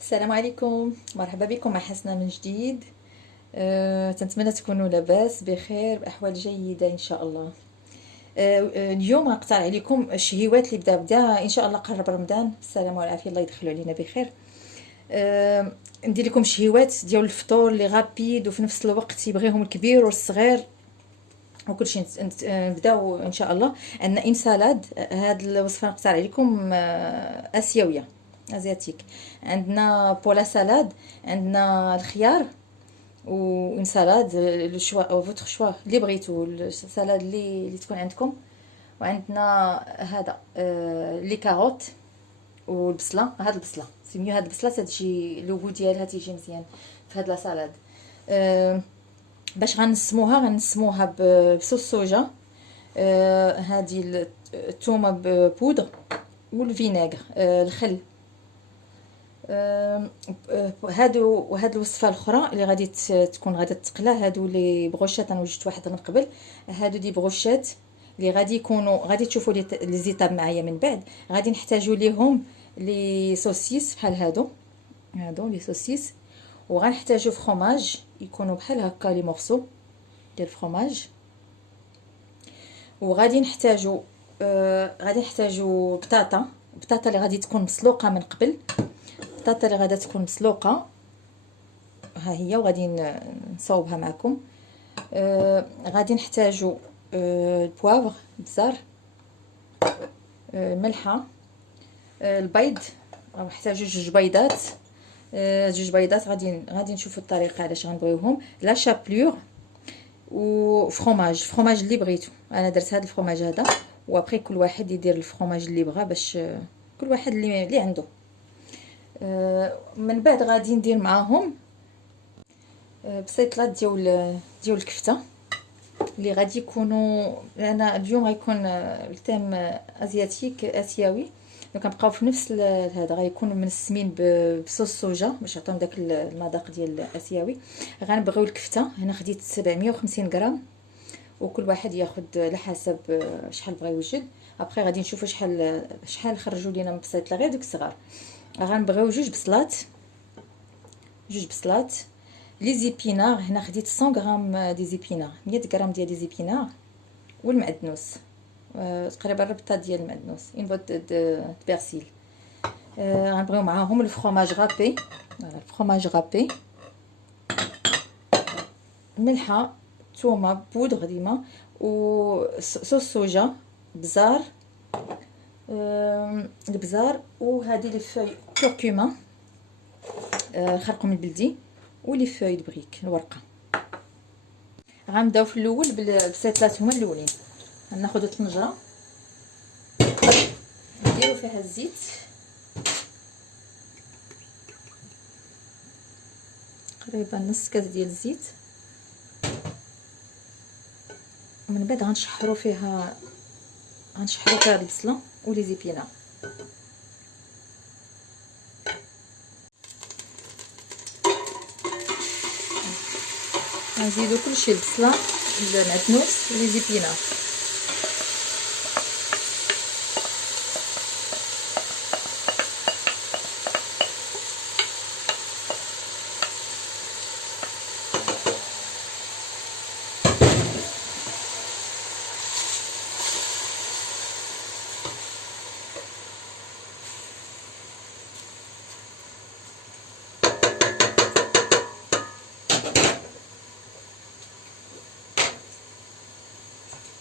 السلام عليكم، مرحبا بكم مع حسنة من جديد. تنتمنى تكونوا لاباس بخير بأحوال جيدة إن شاء الله. اليوم غنقترح عليكم الشهيوات اللي بدا إن شاء الله. قرب رمضان بالسلامة والعافية، الله يدخلوا علينا بخير. ندير لكم شهيوات ديال الفطور اللي غابيد وفي نفس الوقت يبغيهم الكبير والصغير وكل شيء. نبداو ان شاء الله. عندنا ان سالاد، هاد الوصفه نقترح عليكم اسيويه ازياتيك. عندنا بولا سالاد، عندنا الخيار وان سالاد لو شوا او فوتر شوا اللي بغيتو، السالاد اللي تكون عندكم. وعندنا هذا لي كاروت والبصله. هاد البصله سميو، هاد البصله تجي لوغو ديالها تيجي مزيان في هاد لا سالاد. باش غنسموها بصوص صوجا. هذه الثومه ببودر والفينيغر، الخل. هاد الوصفه الاخرى اللي غادي تكون غادا تقلى، هادو لي بروشات انا وجدت واحد من قبل. هادو دي بروشات اللي غادي يكونوا، غادي تشوفوا لي زيتاب معايا من بعد. غادي نحتاجوا ليهم لي سوسيس بحال هادو لي سوسيس. وغنحتاجوا فخوماج يكونوا بحال هكا لي مورسو ديال الفرomاج. وغادي نحتاجوا بطاطا اللي غادي تكون مسلوقه من قبل. بطاطا اللي غادي تكون مسلوقه ها هي، وغادي نصاوبها معكم. غادي نحتاجوا البوافغ، البزار، الملحه، البيض. نحتاجوا جوج بيضات. غادي نشوفوا الطريقه علاش غنبغيوهم. لا شابلور وفرomاج اللي بغيتو. انا درت هذا الفرomاج هذا، وابري كل واحد يدير الفرomاج اللي بغا، باش كل واحد اللي عنده. من بعد غادي ندير معاهم بسيطلات ديال الكفته اللي غادي يكونوا. انا اليوم غيكون التيم ازياتيك اسيوي، كنبقاو في نفس هذا. غيكونوا منسمين بصوص صوجا باش يعطيهم داك المذاق ديال الاسيوي. غنبغيو الكفته. هنا خديت 750 غرام، وكل واحد ياخذ على حسب شحال بغى يوجد. ابخي غادي نشوفوا شحال خرجوا لينا من بسيطله، غير دوك الصغار. غنبغيو جوج بصلات. لي زيبينار، هنا خديت 100 غرام دي زيبينار، 100 غرام ديال لي زيبينار. والمعدنوس تقريبا ربطه ديال المعدنوس، اون بوط دو بيرسيل. غنبغيو معاهم الفرomاج غابي، الفرomاج غابي، ملحه، ثومه بودغ ديما، وصوص صوجا، بزار، البزار. وهذه لي فوي كوركوما، خرقوم البلدي، ولي فوي د بريك، الورقه. غنبداو في الاول بالبسيطلات هما الاولين. غناخذوا طنجره نديروا فيها الزيت، تقريبا نص كاس ديال الزيت. ومن بعد غنشحروا فيها البصله ولي زيبينا. غنزيدو كلشي، البصله، المعدنوس، ولي زيبينا.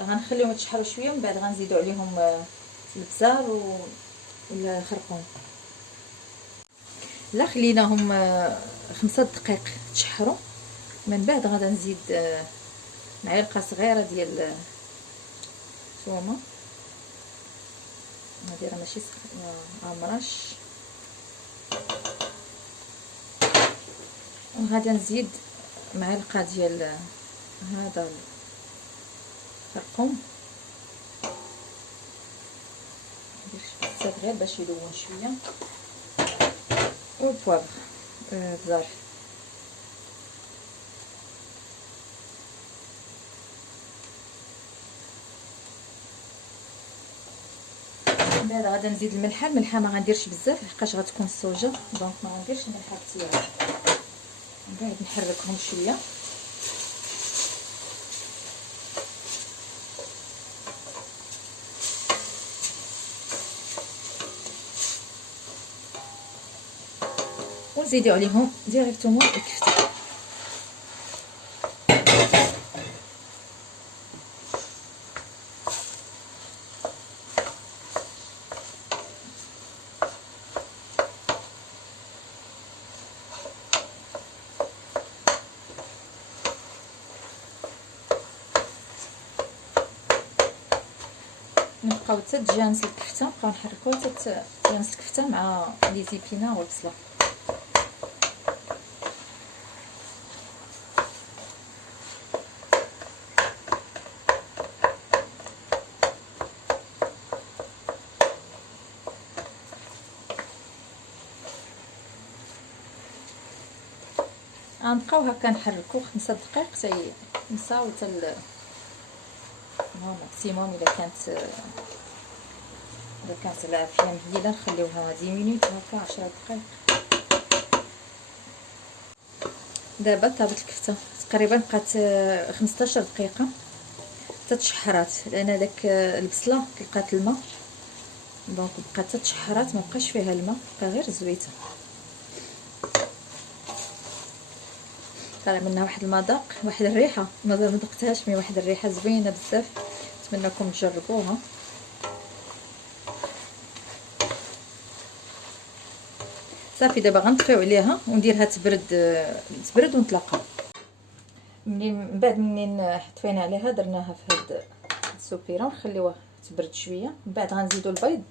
غنخليهم يتشحروا شويه، من بعد غنزيدو عليهم البزار والخرقوم. لا خليناهم 5 دقائق تشحروا. من بعد غادا نزيد معلقه صغيره ديال الثومه. نديرها ماشي مرش. وغادا نزيد معلقه ديال هذا الخرقوم، ندير غير باش يلون شويه. والبوافغ، بزاف. من بعد غادي نزيد الملحه ما غنديرش بزاف لحقاش غتكون الصوجه، دونك ما غنديرش الملحه كثير. من بعد نحركهم شويه. ونزيدو عليهم ديريكتومون الكفته. نبقاو حتى تجانس الكفته، نبقاو نحركو حتى تجانس الكفته مع لي زيبينا والبصله. غنبقاو هكا نحركو 5 دقائق حتى نساو حتى ماكسيموم. الا كانت العافيه مهيله نخليوها 10 مينوت هكا 10 دقائق. دابا طابت الكفته تقريبا بقات 15 دقيقه حتى تشحرات، لان داك البصله لقات الماء، دونك بقات تشحرات ما بقاش فيها الماء، بقى غير الزويته. طالع منها واحد المذاق، واحد الريحه مازال ما دقتهاش، مي واحد الريحه زوينه بزاف. نتمنىكم تجربوها. صافي دابا غنطفيو عليها ونديرها تبرد ونتلاقاو. من بعد منين طفينا عليها درناها في هاد السوبيره ونخليوها تبرد شويه. من بعد غنزيدو البيض،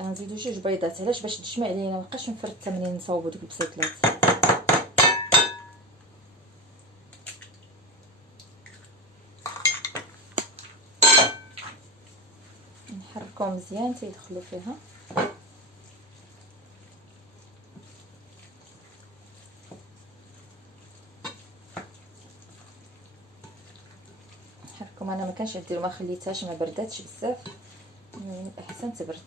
غنزيدو 2 بيضات. علاش؟ باش تجمع لينا، مابقاش نفرد حتى منين نصاوبو دوك البسيطلات. نحركوهم مزيان تيدخلوا فيها. نحركهم. انا ما كانش ندير، ما خليتهاش ما برداتش بزاف، احسن تبرد.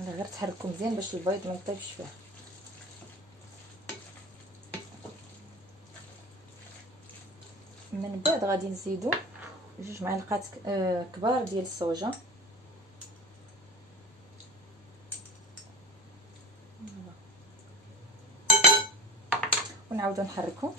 انا غير تحركوا مزيان باش البيض ما يطيبش فيها. من بعد غادي نزيدو 2 معالق كبار ديال الصوجه. ونعاودو نحركو.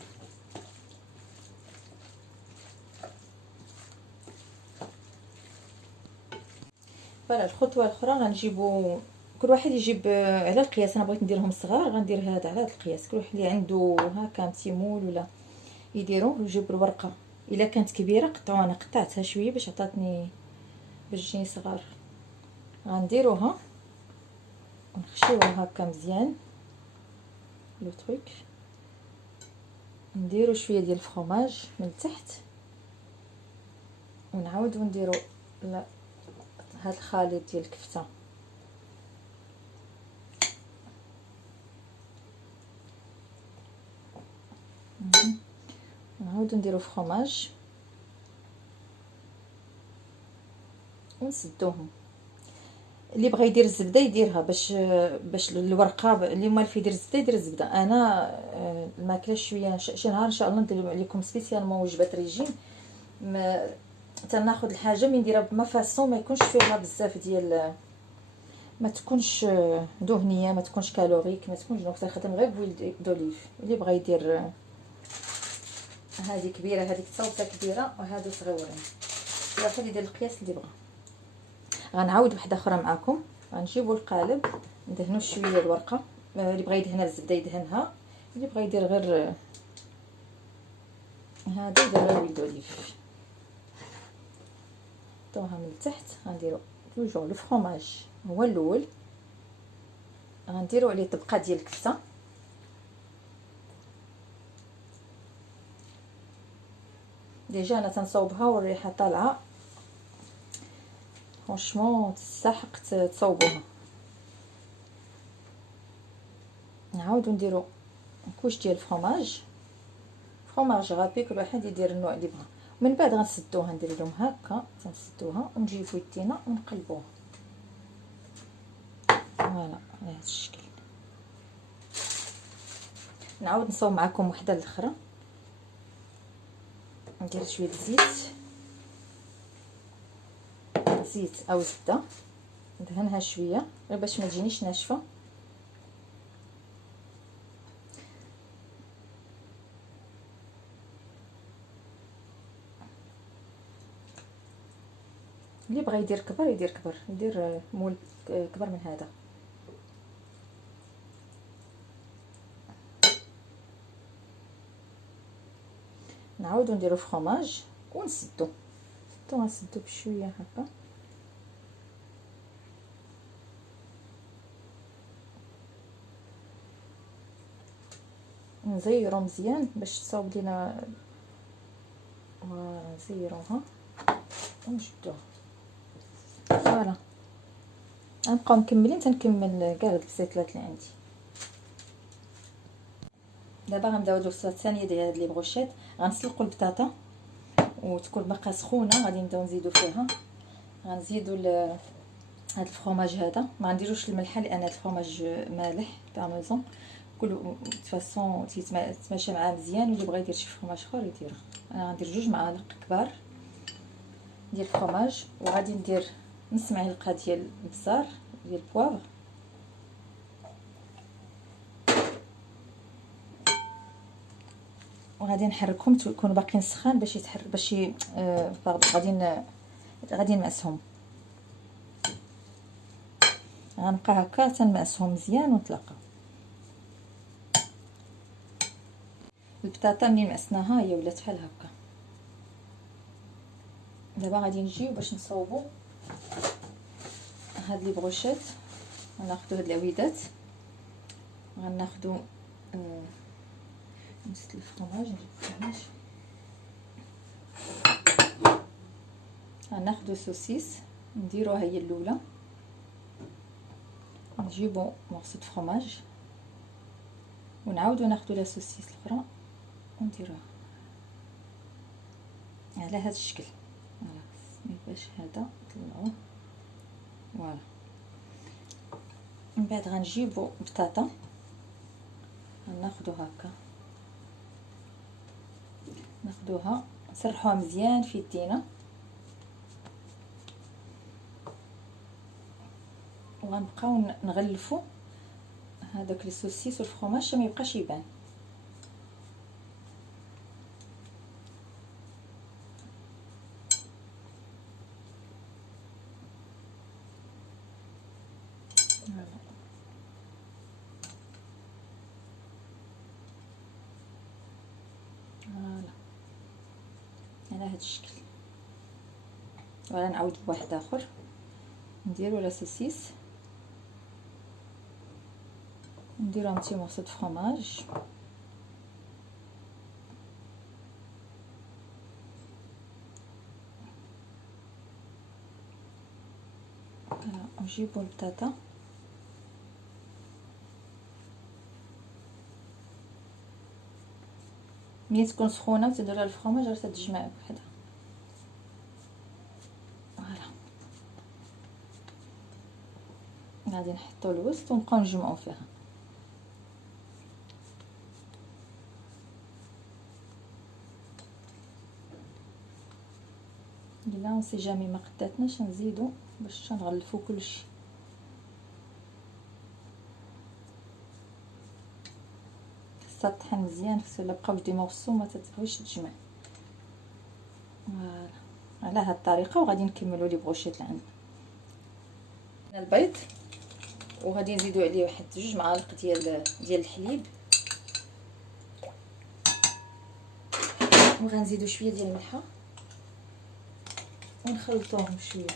فوالا الخطوه الاخرى غنجيبو كل واحد يجيب على القياس. انا بغيت نديرهم صغار، غندير هذا على هذا القياس. كل واحد اللي عنده هكا تيمول ولا يديروا ويجيب الورقه. الا كانت كبيره قطعوها، انا قطعتها شويه باش عطاتني باش تجيني صغار. غنديروها ونخشيوها هكا مزيان لو تروك. نديرو شويه ديال الفرomاج من التحت، ونعاودو نديرو هاد الخليط ديال الكفته. نعاودو نديرو فرomاج ونسدوهم. اللي بغى يدير الزبده يديرها باش الورقه، اللي مالف يدير الزبده يدير الزبده. انا الماكله شويه شي نهار ان شاء الله ندير لكم سبيسيالمون وجبات ريجيم. تناخذ الحاجه من نديرها بما فاصون ما يكونش فيها بزاف ديال، ما تكونش دهنيه، ما تكونش كالوريك، ما تكونش. دونك تنخدم غير بويل دوليف. اللي بغى يدير هذه كبيره، هذيك تصاوبه كبيره، وهادو صغيورين. كل واحد يدير القياس اللي بغى. غنعاود وحده اخرى معكم. غنجيبوا القالب ندهنوا شويه الورقه. اللي بغى يدهنها بالزبده يدهنها، اللي بغى يدير غير هذا يدير غير ويل دوليف. طوها من التحت. غنديروا توجور لو فرomاج هو الاول، غنديروا عليه طبقه ديال الكفته. ديجا انا تنصاوبها والريحه طالعه فرونشمون تستحق تصاوبوها. نعاودو نديرو كوش ديال الفرomاج غابي. كل واحد يدير النوع اللي بغا. من بعد غنسدوها، ندير لهم هكا تنسدوها ونجيبو يدينا ونقلبوها. فوالا على هذا الشكل. نعاود نصاوب معكم وحده الاخرى. ندير شويه زيت او زبده، ندهنها شويه غير باش ما تجينيش ناشفه. اللي بغى يدير كبر يدير كبر، يدير مول كبر من هذا. نعاودو نديرو فرomاج ونسدو. غنسدو بشويه هكا. نزيرو مزيان باش تصاوب لينا. فوالا نزيروها ونشدوها. فوالا غنبقاو مكملين، تنكمل كاع البسيطلات اللي عندي. دابا غنبداو الوصفه الثانيه ديال هاد لي بروشيت. غنسلقوا البطاطا وتكون باقا سخونه، غادي نبداو نزيدو فيها. غنزيدو هاد الفرomاج هذا، ما غنديروش الملحه لان هاد الفرomاج مالح بارميزون. كل فاصون تيتماشى معاه مزيان، واللي بغى يدير شي فرomاج اخر يديره. انا غندير 2 معالق كبار ديال الفرomاج، وغادي ندير نص معلقه ديال البزار ديال البوافر، وغادي نحركهم يكونوا باقيين سخان باش يتحرك باش غادي نمعسهم. غنبقى هكا تنمعسهم مزيان ونطلقها. البطاطا ملي معسناها هي ولات بحال هكا. دابا غادي نجيو باش نصاوبوا هاد لي بروشيت. غناخذوا هاد العويدات، غناخذوا نسيت الفرomاج، نجيب الفرomاج. غناخذوا سوسيس نديروها هي الاولى، نجيبوا مورسو د فرomاج ونعاودوا ناخذوا لا سوسيس الاخرى ونديروها على هذا الشكل. فوالا باش هذا نطلعوه. فوالا من بعد غنجيبوا بطاطا غناخذوا هكا، ناخذوها نسرحوها مزيان في يدينا، وغنبقاو نغلفوا هذاك لي سوسيس والفرomاج ما يبقاش يبان. فوالا على هذا الشكل. ولا نعاود بواحد اخر نديرو لا سوسيس، نديرو un petit morceau de fromage. فوالا نجيبو البطاطا ملي تكون سخونه تدير لها الفرomاج غير تتجمع بوحدها. فوالا غادي نحطو الوسط ونبقاو نجمعو فيها. الا نسي جامي ما قداتناش نزيدو باش نغلفو كلشي. خصها طحن مزيان، خصو الا بقاو ديما وصو ما تتبغيش تجمع. فوالا على هاد الطريقه. وغادي نكملوا لي بروشيت اللي عندنا. البيض وغادي نزيدو عليه واحد 2 معالق ديال الحليب، وغنزيدو شويه ديال الملحه ونخلطوهم شويه.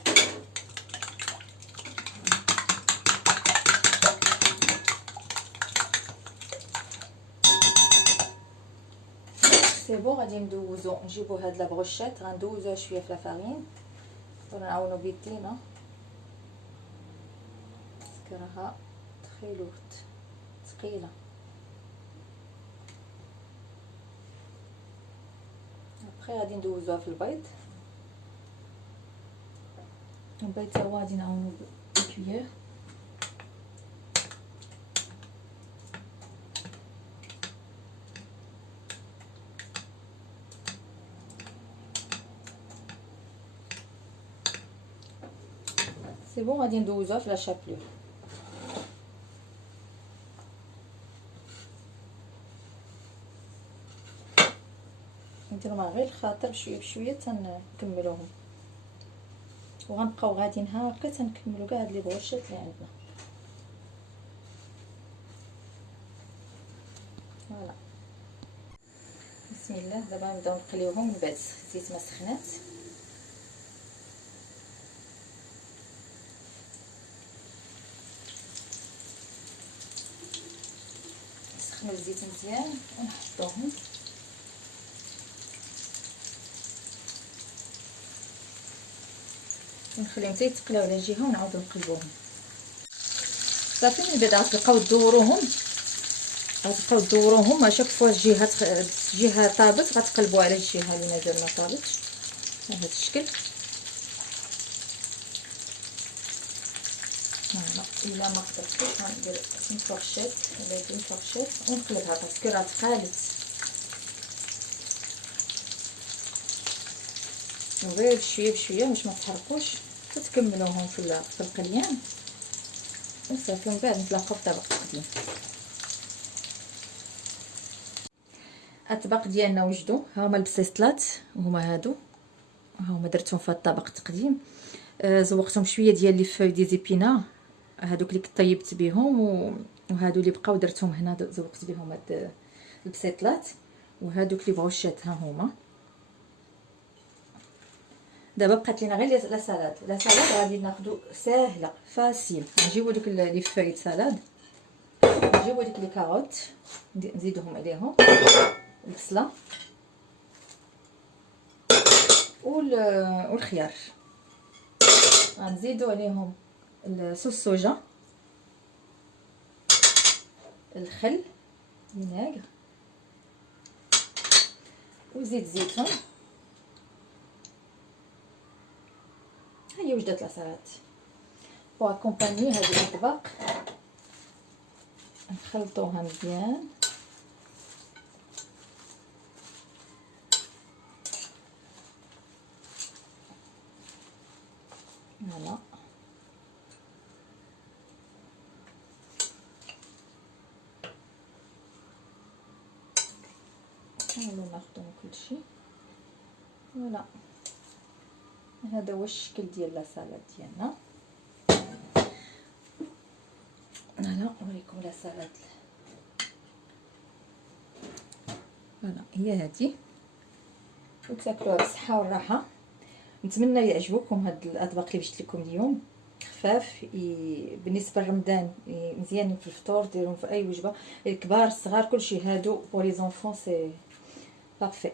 سي بون. غادي ندوزو نجيبو هاد لا بروشيت غندوزوها شويه في لافارين ونعاونو بيدينا باسكو راها تخيلوت ثقيله. ابخي غادي ندوزوها في البيض. البيض تا هو غادي نعاونو بالكويير. سي بون غادي ندوزوها في لا شابلور. نديرو مع غير الخاطر بشويه بشويه تنكملوهم، وغنبقاو غاديين هكا تنكملو كاع هاد لي بروشيط اللي عندنا. فوالا بسم الله. دابا نبداو نقليوهم من بعد الزيت ما سخنات. نسخنو الزيت مزيان ونحطوهم. ونخليهم حتى يتقلاو على جهه ونعاودو نقلبوهم. صافي من بعد غتبقاو تدوروهم اشاك فوا جهه طابت غتقلبوا على الجهه اللي مازال ما طابتش بهذا الشكل. فوالا الا ما قدرتش غندير مفرشات ولا مفرشات ونقلبها باسكو راه تقالت. وغير بشويه بشويه باش ما تحرقوش وتكملوهم في القليان وصافي. من بعد نتلاقاو في طبق تقديم. الطبق ديالنا وجدوا، ها هما البسيسطلات وهما هادو، ها هما درتهم في الطبق تقديم. زوقتهم شويه ديال لي فوي دي زيبينا، هادوك اللي طيبت بهم وهادو اللي بقاو درتهم هنا زوقت بهم هاد البسيطلات. وهادوك لي بروشيت ها هما. دابا بقات لينا غير لا سالاد. غادي ناخذوا ساهله فاسيل. نجيبوا دوك لي فوي سالاد، نجيبوا ديك لي كاروت نزيدوهم عليهم، البصله والخيار. غنزيدوا عليهم صوص الصوجا، الخل، فينيغر وزيت زيتون. هي وجدت لا سالاد. بو اكومباني هاد الاطباق نخلطوها مزيان. فوالا نحاولوا ناخذوا كلشي. فوالا هذا هو الشكل ديال لا سالاد ديالنا. انا نوريكم لا سالاد. فوالا هي هذه، وتاكلوها بالصحه والراحه. نتمنى يعجبوكم هاد الاطباق اللي جبت لكم اليوم. خفاف بالنسبه لرمضان، مزيانين في الفطور، ديروهم في اي وجبه. الكبار الصغار كلشي هادو بور لي زونفون سي بارفي.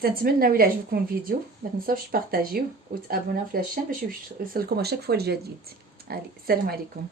تنتمنى الى عجبكم الفيديو ما تنساوش تبارطاجيوه وتابوناو في لاشين باش يوصلكم اشاك فوا الجديد. السلام عليكم.